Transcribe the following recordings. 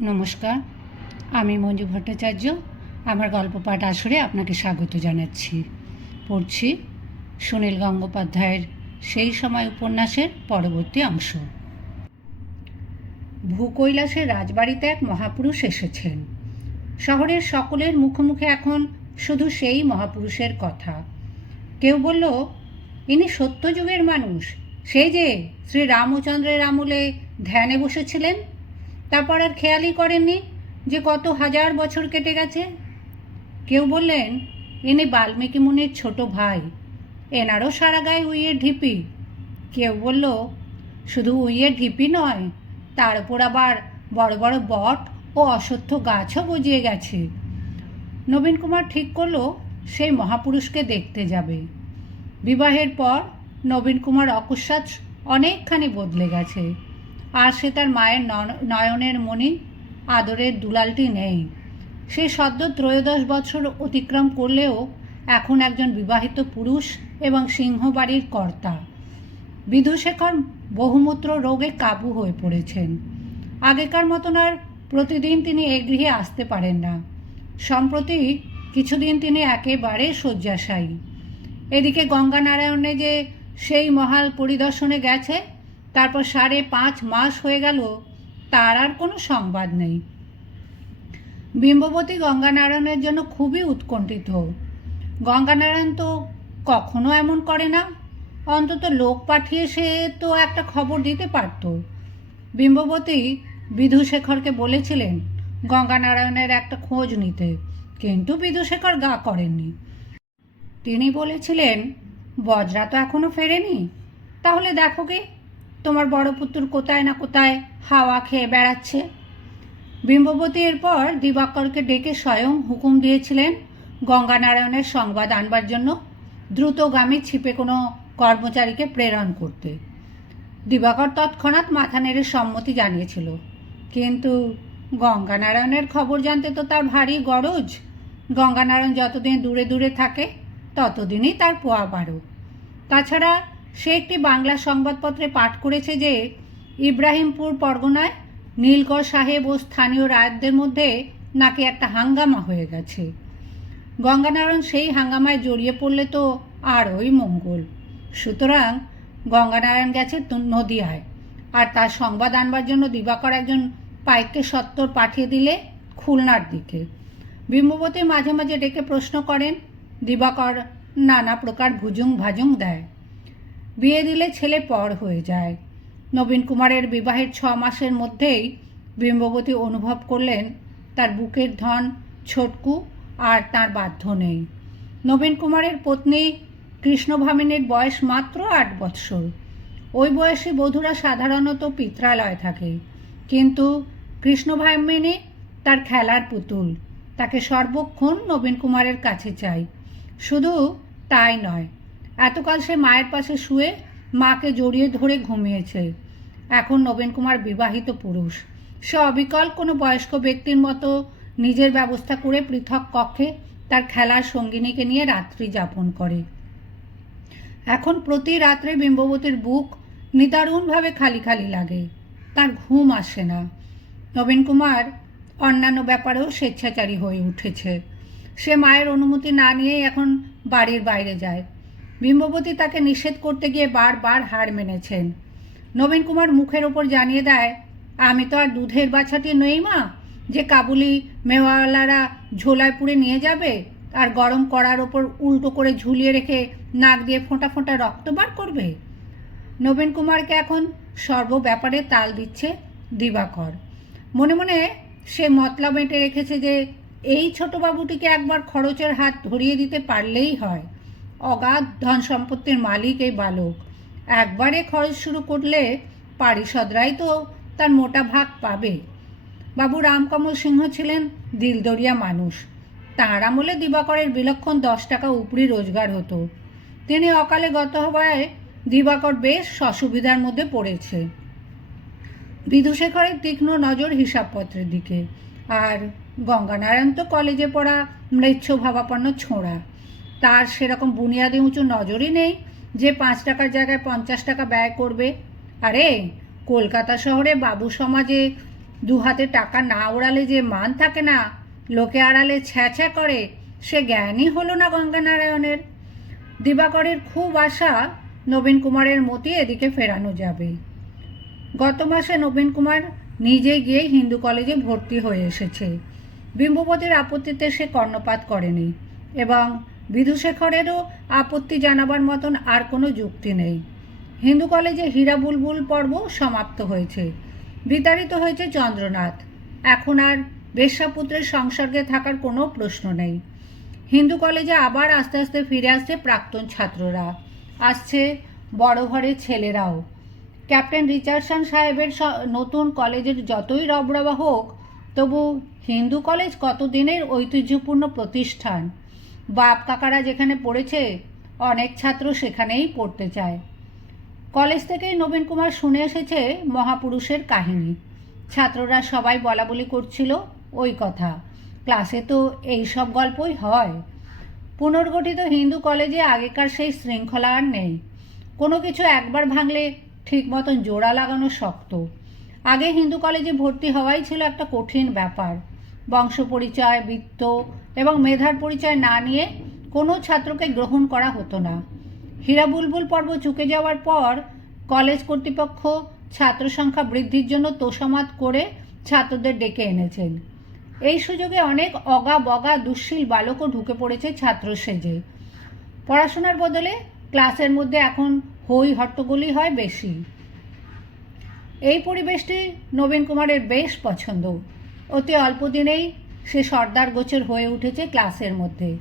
নমস্কার, আমি মঞ্জু ভট্টাচার্য। আমার গল্প পাঠ আসরে আপনাকে স্বাগত জানাচ্ছি। পড়ছি সুনীল গঙ্গোপাধ্যায়ের সেই সময় উপন্যাসের পরবর্তী অংশ। ভূকৈলাসের রাজবাড়িতে এক মহাপুরুষ এসেছেন। শহরের সকলের মুখে মুখে এখন শুধু সেই মহাপুরুষের কথা। কেউ বলল, ইনি সত্যযুগের মানুষ। সেই যে শ্রী রামচন্দ্রের আমলে ধ্যানে বসেছিলেন? তারপর আর খেয়ালই করেননি যে কত হাজার বছর কেটে গেছে। কেউ বললেন, ইনি বাল্মীকি মুনির ছোট ভাই, এনারও সারা গায়ে উইয়ের ঢিপি। কেউ বলল, শুধু উইয়ের ঢিপি নয়, তার উপর আবার বড় বড় বট ও অশ্বত্থ গাছও গজিয়ে গেছে। নবীন কুমার ঠিক করল, সেই মহাপুরুষকে দেখতে যাবে। বিবাহের পর নবীন কুমার অকস্মাৎ অনেকখানি বদলে গেছে। আর সে তার মায়ের নয়নের মণি আদরের দুলালটি নেই। সে সদ্য ত্রয়োদশ বছর অতিক্রম করলেও এখন একজন বিবাহিত পুরুষ এবং সিংহবাড়ির কর্তা। বিধুশেখর বহুমূত্র রোগে কাবু হয়ে পড়েছেন। আগেকার মতন আর প্রতিদিন তিনি এ গৃহে আসতে পারেন না। সম্প্রতি কিছুদিন তিনি একেবারে শয্যাশায়ী। এদিকে গঙ্গানারায়ণে যে সেই মহাল পরিদর্শনে গেছে তারপর সাড়ে পাঁচ মাস হয়ে গেল, তার আর কোনো সংবাদ নেই। বিম্ববতী গঙ্গানারায়ণের জন্য খুবই উৎকণ্ঠিত। গঙ্গানারায়ণ তো কখনো এমন করে না, অন্তত লোক পাঠিয়ে সে তো একটা খবর দিতে পারত। বিম্ববতী বিধুশেখরকে বলেছিলেন, গঙ্গানারায়ণের একটা খোঁজ নিতে। কিন্তু বিধুশেখর গা করেননি। তিনি বলেছিলেন, বজরা তো এখনও ফেরেনি। তাহলে দেখো গে তোমার বড় পুত্র কোথায় না কোথায় হাওয়া খেয়ে বেড়াচ্ছে? বিম্ববতী এরপর দিবাকরকে ডেকে স্বয়ং হুকুম দিয়েছিলেন গঙ্গানারায়ণের সংবাদ আনবার জন্য দ্রুতগামী ছিপে কোনো কর্মচারীকে প্রেরণ করতে। দিবাকর তৎক্ষণাৎ মাথা নেড়ে সম্মতি জানিয়েছিল। কিন্তু গঙ্গানারায়ণের খবর জানতে তো তার ভারী গরজ। গঙ্গানারায়ণ যতদিন দূরে দূরে থাকে, ততদিনই তার পোয়া বারো তাছাড়া সে একটি বাংলা সংবাদপত্রে পাঠ করেছে যে, ইব্রাহিমপুর পরগনায় নীলকর সাহেব ও স্থানীয় রায়তদের মধ্যে নাকি একটা হাঙ্গামা হয়ে গেছে। গঙ্গানারায়ণ সেই হাঙ্গামায় জড়িয়ে পড়লে তো আরই মঙ্গল। সুতরাং গঙ্গানারায়ণ গেছে নদিয়ায়। আর তার সংবাদ আনবার জন্য দিবাকর একজন পাইককে সত্তর পাঠিয়ে দিলে খুলনার দিকে। বিম্ববতী মাঝে মাঝে ডেকে প্রশ্ন করেন, দিবাকর নানা প্রকার ভুজুং ভাজুং দেয়। বিয়ে দিলে ছেলে পর হয়ে যায়। নবীন কুমারের বিবাহের ছ মাসের মধ্যেই বিম্ববতী অনুভব করলেন তার বুকের ধন, ছোটকু আর তার বাধ্য নেই। নবীন কুমারের পত্নী কৃষ্ণভামিনীর বয়স মাত্র আট বৎসর। ওই বয়সী বধূরা সাধারণত পিত্রালয়ে থাকে। কিন্তু কৃষ্ণভামিনী তার খেলার পুতুল। তাকে সর্বক্ষণ নবীন কুমারের কাছে চাই। শুধু তাই নয় এতকাল সে মায়ের পাশে শুয়ে মাকে জড়িয়ে ধরে ঘুমিয়েছে। এখন নবীন কুমার বিবাহিত পুরুষ। সে অবিকল কোনো বয়স্ক ব্যক্তির মতো নিজের ব্যবস্থা করে পৃথক কক্ষে তার খেলার সঙ্গিনীকে নিয়ে রাত্রি যাপন করে। এখন প্রতি রাত্রে বিম্ববতীর বুক নিদারুণভাবে খালি খালি লাগে। তার ঘুম আসে না। নবীন কুমার অন্যান্য ব্যাপারেও স্বেচ্ছাচারী হয়ে উঠেছে। সে মায়ের অনুমতি না নিয়েই এখন বাড়ির বাইরে যায়। বিম্ববতী তাকে নিষেধ করতে গিয়ে বারবার হার মেনেছেন। নবীন কুমার মুখের ওপর জানিয়ে দেয়, আমি তো আর দুধের বাছাটি নই মা। যে কাবুলি মেওয়ালারা ঝোলায় পুড়ে নিয়ে যাবে, আর গরম করার ওপর উল্টো করে ঝুলিয়ে রেখে নাক দিয়ে ফোঁটা ফোঁটা রক্ত বার করবে? নবীন কুমারকে এখন সর্ব ব্যাপারে তাল দিচ্ছে দিবাকর। মনে মনে সে মতলব এঁটে রেখেছে যে, এই ছোট বাবুটিকে একবার খরচের হাত ধরিয়ে দিতে পারলেই হয়। অগাধ ধন সম্পত্তির মালিক এই বালক। একবারে খরচ শুরু করলে পারিষদরাই তো তার মোটা ভাগ পাবে। বাবু রামকমল সিংহ ছিলেন দিলদরিয়া মানুষ। তাঁর আমলে দিবাকরের বিলক্ষণ দশ টাকা উপরি রোজগার হতো। তিনি অকালে গত হওয়ায় দিবাকর বেশ অসুবিধার মধ্যে পড়েছে। বিধুশেখরের তীক্ষ্ণ নজর হিসাবপত্রের দিকে। আর গঙ্গানারায়ণ তো কলেজে পড়া মৃচ্ছ ভাবাপন্ন ছোঁড়া। তার সেরকম বুনিয়াদি উঁচু নজরই নেই যে পাঁচ টাকার জায়গায় পঞ্চাশ টাকা ব্যয় করবে। আরে, কলকাতা শহরে বাবু সমাজে দু হাতে টাকা না ওড়ালে যে মান থাকে না, লোকে আড়ালে ছ্যাঁছ্যা করে, সে জ্ঞানই হলো না গঙ্গানারায়ণের। দিবাকরের খুব আশা নবীন কুমারের মতি এদিকে ফেরানো যাবে। গত মাসে নবীন কুমার নিজে গিয়ে হিন্দু কলেজে ভর্তি হয়ে এসেছে। বিম্ববতীর আপত্তিতে সে কর্ণপাত করেনি এবং বিধুশেখরেরও আপত্তি জানাবার মতন আর কোনো যুক্তি নেই। হিন্দু কলেজে হীরা বুলবুল পর্ব সমাপ্ত হয়েছে। বিতাড়িত হয়েছে চন্দ্রনাথ। এখন আর বেশ্যাপুত্রের সংসর্গে থাকার কোনো প্রশ্ন নেই। হিন্দু কলেজে আবার আস্তে আস্তে ফিরে আসছে প্রাক্তন ছাত্ররা। আসছে বড় ঘরের ছেলেরাও। ক্যাপ্টেন রিচার্ডসন সাহেবের নতুন কলেজের যতই রবরবা হোক, তবু হিন্দু কলেজ কতদিনের ঐতিহ্যপূর্ণ প্রতিষ্ঠান? বাপ কাকারা যেখানে পড়েছে, অনেক ছাত্র সেখানেই পড়তে চায়। কলেজ থেকেই নবীন কুমার শুনে এসেছে মহাপুরুষের কাহিনী। ছাত্ররা সবাই বলা বলি করছিল ওই কথা। ক্লাসে তো এই সব গল্পই হয়। পুনর্গঠিত হিন্দু কলেজে আগেকার সেই শৃঙ্খলা আর নেই। কোনো কিছু একবার ভাঙলে ঠিক মতন জোড়া লাগানো শক্ত। আগে হিন্দু কলেজে ভর্তি হওয়াই ছিল একটা কঠিন ব্যাপার। বংশ পরিচয় বৃত্ত এবং মেধার পরিচয় না নিয়ে কোনো ছাত্রকে গ্রহণ করা হতো না। হীরা বুলবুল পর্ব চুকে যাওয়ার পর কলেজ কর্তৃপক্ষ ছাত্র সংখ্যা বৃদ্ধির জন্য তোষামাত করে ছাত্রদের ডেকে এনেছেন। এই সুযোগে অনেক অগা বগা দুশ্শীল বালকও ঢুকে পড়েছে ছাত্র সেজে। পড়াশোনার বদলে ক্লাসের মধ্যে এখন হই হট্টগোলই হয় বেশি। এই পরিবেশটি নবীন কুমারের বেশ পছন্দ। অতি অল্প দিনেই সে সর্দার গোছের হয়ে উঠেছে ক্লাসের মধ্যে।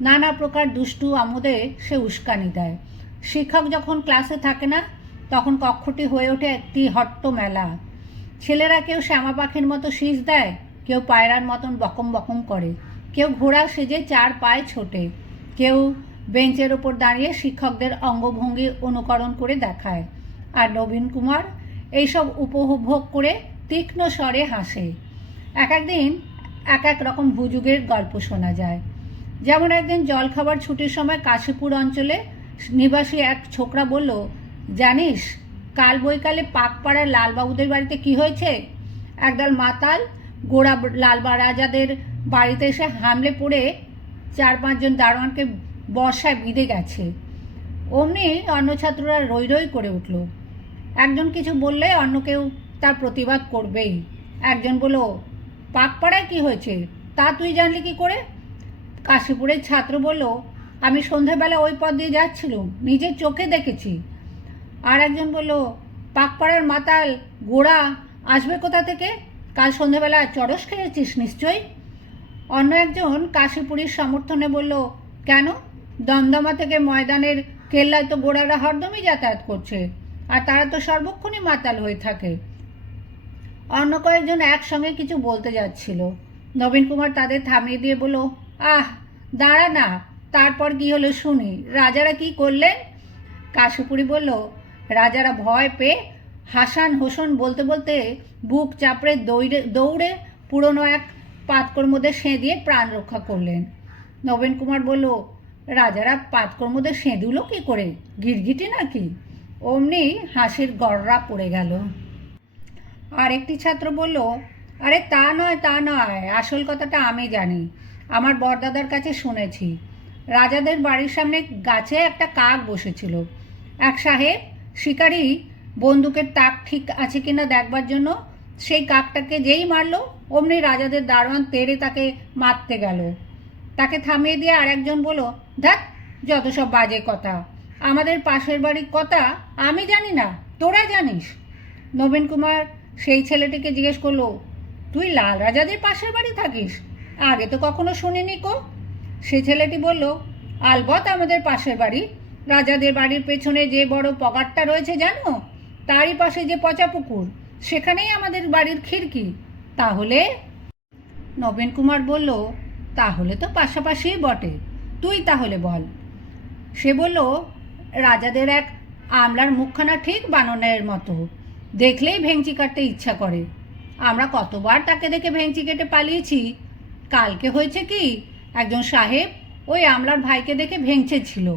নানা প্রকার দুষ্টু আমোদে সে উস্কানি দেয়। শিক্ষক যখন ক্লাসে থাকে না, তখন কক্ষটি হয়ে ওঠে একটি হট্ট মেলা। ছেলেরা কেউ শ্যামা পাখির মতো শীষ দেয়, কেউ পায়রার মতন বকম বকম করে। কেউ ঘোড়া সেজে চার পায়ে ছোটে। কেউ বেঞ্চের ওপর দাঁড়িয়ে শিক্ষকদের অঙ্গভঙ্গি অনুকরণ করে দেখায়। আর নবীন কুমার এইসব উপভোগ করে তীক্ষ্ণ স্বরে হাসে। এক একদিন এক এক রকম হুজুগের গল্প শোনা যায়। যেমন একদিন জলখাবার ছুটির সময় কাশীপুর অঞ্চলে নিবাসী এক ছোকরা বলল, জানিস, কাল বৈকালে পাকপাড়ার লালবাবুদের বাড়িতে কি হয়েছে? একদল মাতাল গোড়া লালবা রাজাদের বাড়িতে এসে হামলে পড়ে চার পাঁচজন দারোয়ানকে বর্ষায় বিঁধে গেছে। অমনি অন্য ছাত্ররা রই রই করে উঠল। একজন কিছু বললে অন্য কেউ তার প্রতিবাদ করবেই। একজন বলল পাকপাড়ায় কি হয়েছে? তা তুই জানলি কি করে? কাশীপুরের ছাত্র বলল, আমি সন্ধ্যাবেলা ওই পথ দিয়ে যাচ্ছিলাম নিজের চোখে দেখেছি। আর একজন বলল পাকপাড়ার মাতাল গোড়া আসবে কোথা থেকে? কাল সন্ধ্যাবেলা চরস খেয়েছিস নিশ্চয়ই? অন্য একজন কাশীপুরীর সমর্থনে বলল, কেন? দমদমা থেকে ময়দানের কেল্লায় তো গোড়ারা হরদমই যাতায়াত করছে, আর তারা তো সর্বক্ষণই মাতাল হয়ে থাকে। অন্য কয়েকজন একসঙ্গে কিছু বলতে যাচ্ছিল। নবীন কুমার তাদের থামিয়ে দিয়ে বলল, আহ, দাঁড়া না, তারপর কি হলো শুনি। রাজারা কি করলেন? কাশুপুরি বলল, রাজারা ভয় পেয়ে হাসান হোসন বলতে বলতে বুক চাপড়ে দৌড়ে দৌড়ে পুরনো এক পাতকর মধ্যে সেঁ দিয়ে প্রাণ রক্ষা করলেন। নবীন কুমার বলল, রাজারা পাতকর মধ্যে সেঁদুলো কী করে? গিরগিটি নাকি? অমনি হাসির গড়রা পড়ে গেল। আর একটি ছাত্র বলল, আরে তা নয় তা নয়, আসল কথাটা আমি জানি। আমার বরদাদার কাছে শুনেছি। রাজাদের বাড়ির সামনে গাছে একটা কাক বসেছিল। এক সাহেব, শিকারি, বন্দুকের তাক ঠিক আছে কিনা দেখবার জন্য? সেই কাকটাকে যেই মারলো, অমনি রাজাদের দারোয়ান তেড়ে তাকে মারতে গেল। তাকে থামিয়ে দিয়ে আরেকজন বলল ধ্যাত যত সব বাজে কথা। আমাদের পাশের বাড়ির কথা আমি জানি না, তোরা জানিস? নবীন কুমার সেই ছেলেটিকে জিজ্ঞেস করল, তুই লাল রাজাদের পাশের বাড়ি থাকিস? আগে তো কখনো শুনিনি কো? সে ছেলেটি বলল আলবত আমাদের পাশের বাড়ি। রাজাদের বাড়ির পেছনে যে বড় পগারটা রয়েছে জানো? তারই পাশে যে পচা পুকুর, সেখানেই আমাদের বাড়ির খিড়কি। তাহলে? নবীন কুমার বলল, তাহলে তো পাশাপাশিই বটে। তুই তাহলে বল। সে বলল, রাজাদের এক আমলার মুখখানা ঠিক বাননের মতো। দেখলেই ভেঙচি কাটতে ইচ্ছা করে। আমরা কতবার তাকে দেখে ভেঙচি কেটে পালিয়েছি। কালকে হয়েছে কি, একজন সাহেব ওই আমলার ভাইকে দেখে ভেঙচেছিল।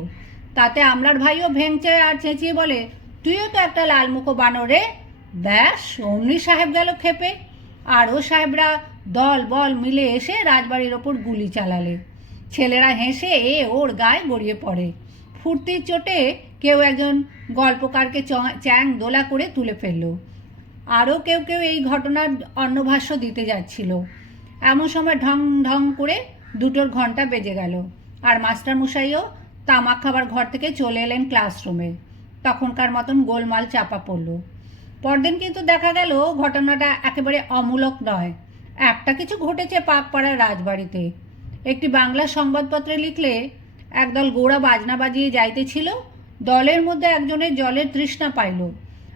তাতে আমলার ভাইও ভেঙচে আর চেঁচিয়ে বলে, তুইও তো একটা লালমুখো বানরে ব্যাস, অমনি সাহেব গেল খেপে আরও সাহেবরা দল বল মিলে এসে রাজবাড়ির ওপর গুলি চালালে। ছেলেরা হেসে এ ওর গায়ে গড়িয়ে পড়ে। ফুর্তির চোটে কেউ একজন গল্পকারকে চ্যাং দোলা করে তুলে ফেলল। আরও কেউ কেউ এই ঘটনার অন্নভাষ্য দিতে যাচ্ছিল। এমন সময় ঢং ঢং করে দুটোর ঘণ্টা বেজে গেল আর মাস্টার মশাইও তামাক খাবার ঘর থেকে চলে এলেন ক্লাসরুমে। তখনকার মতন গোলমাল চাপা পড়ল। পরদিন কিন্তু দেখা গেল ঘটনাটা একেবারে অমূলক নয়। একটা কিছু ঘটেছে পাকপাড়ার রাজবাড়িতে। একটি বাংলা সংবাদপত্রে লিখলে একদল গোড়া বাজনা বাজিয়ে যাইতেছিল, দলের মধ্যে একজনের জলের তৃষ্ণা পাইল।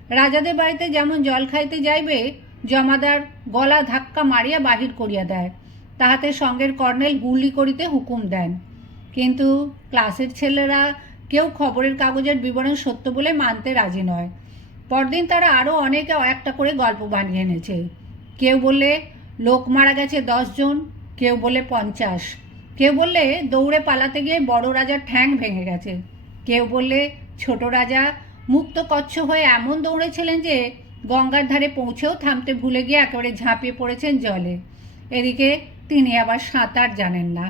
রাজাদের বাড়িতে যেমন জল খাইতে যাইবে, জমাদার গলা ধাক্কা মারিয়া বাহির করিয়া দেয়। তাহাতে সঙ্গের কর্নেল গুলি করিতে হুকুম দেন। কিন্তু ক্লাসের ছেলেরা কেউ খবরের কাগজের বিবরণ সত্য বলে মানতে রাজি নয়। পরদিন তারা আরও অনেকে একটা করে গল্প বানিয়ে এনেছে। কেউ বলে লোক মারা গেছে দশজন কেউ বলে পঞ্চাশ কেউ বললে দৌড়ে পালাতে গিয়ে বড় রাজার ঠ্যাং ভেঙে গেছে। কেউ বললে ছোট রাজা মুক্ত কচ্ছ হয়ে এমন দৌড়েছিলেন যে গঙ্গার ধারে পৌঁছেও থামতে ভুলে গিয়ে একেবারে ঝাঁপিয়ে পড়েছেন জলে। এদিকে তিনি আবার সাঁতার জানেন না।